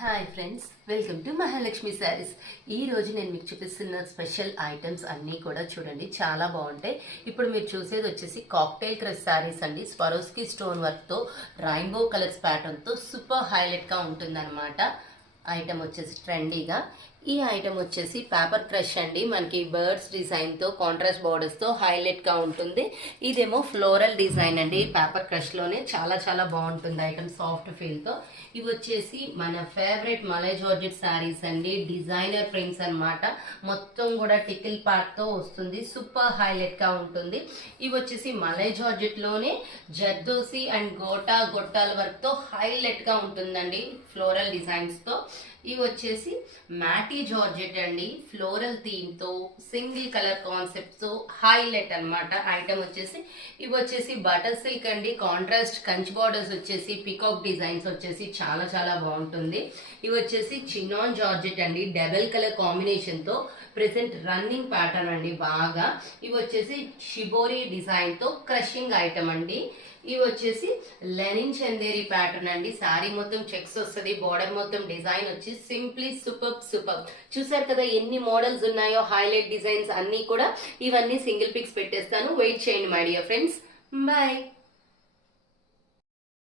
Hi friends, welcome to Mahalakshmi saris. ఈ రోజు నేను మీకు చూపిస్తున్న స్పెషల్ ఐటమ్స్ అన్నీ కూడా చూడండి, చాలా బాగుంటాయి. ఇప్పుడు మీరు చూసేది వచ్చేసి కాక్టైల్ క్రష్ శారీస్ అండి. స్వరోస్కి స్టోన్ వర్క్తో రెయిన్బో కలర్స్ ప్యాటర్న్తో సూపర్ హైలైట్గా ఉంటుందన్నమాట. ఐటమ్ వచ్చేసి ట్రెండీగా. ఈ ఐటమ్ వచ్చేసి పేపర్ క్రష్ అండి. మనకి బర్డ్స్ డిజైన్తో కాంట్రాస్ట్ బార్డర్స్తో హైలైట్గా ఉంటుంది. ఇదేమో ఫ్లోరల్ డిజైన్ అండి. పేపర్ క్రష్లోనే చాలా చాలా బాగుంటుంది ఐటమ్, సాఫ్ట్ ఫీల్తో. ఇవి వచ్చేసి మన ఫేవరెట్ మలై జార్జెట్ శారీస్ అండి. డిజైనర్ ప్రింట్స్ అనమాట. మొత్తం కూడా టికిల్ పార్ట్తో వస్తుంది. సూపర్ హైలైట్గా ఉంటుంది. ఇవి వచ్చేసి మలై జార్జెట్లోనే జర్దోసి అండ్ గొట్టాల వర్క్తో హైలైట్గా ఉంటుందండి, ఫ్లోరల్ డిజైన్స్తో. ఇవి వచ్చేసి మ్యాటీ జార్జెట్ అండి, ఫ్లోరల్ థీమ్ తో సింగిల్ కలర్ కాన్సెప్ట్ తో హైలైట్ అన్నమాట. ఐటమ్ వచ్చేసి ఇవి వచ్చేసి బటర్ సిల్క్ అండి. కాంట్రాస్ట్ కంచి బార్డర్స్ వచ్చేసి పికాక్ డిజైన్స్ వచ్చేసి చాలా చాలా బాగుంటుంది. ఇవి వచ్చేసి చినాన్ జార్జెట్ అండి, డబల్ కలర్ కాంబినేషన్ తో ప్రెసెంట్ రన్నింగ్ ప్యాటర్న్ అండి బాగా. ఇవి వచ్చేసి షిబోరి డిజైన్ తో క్రషింగ్ ఐటమ్ అండి. ఇవి వచ్చేసి లెనిన్ చందేరి ప్యాటర్న్ అండి. శారీ మొత్తం చెక్స్ వస్తుంది, బార్డర్ మొత్తం డిజైన్ వచ్చి సింప్లీ సూపర్. చూసారు కదా ఎన్ని మోడల్స్ ఉన్నాయో, హైలైట్ డిజైన్స్ అన్ని కూడా. ఇవన్నీ సింగిల్ పిక్స్ పెట్టేస్తాను, వెయిట్ చేయండి మై డియర్ ఫ్రెండ్స్. బాయ్.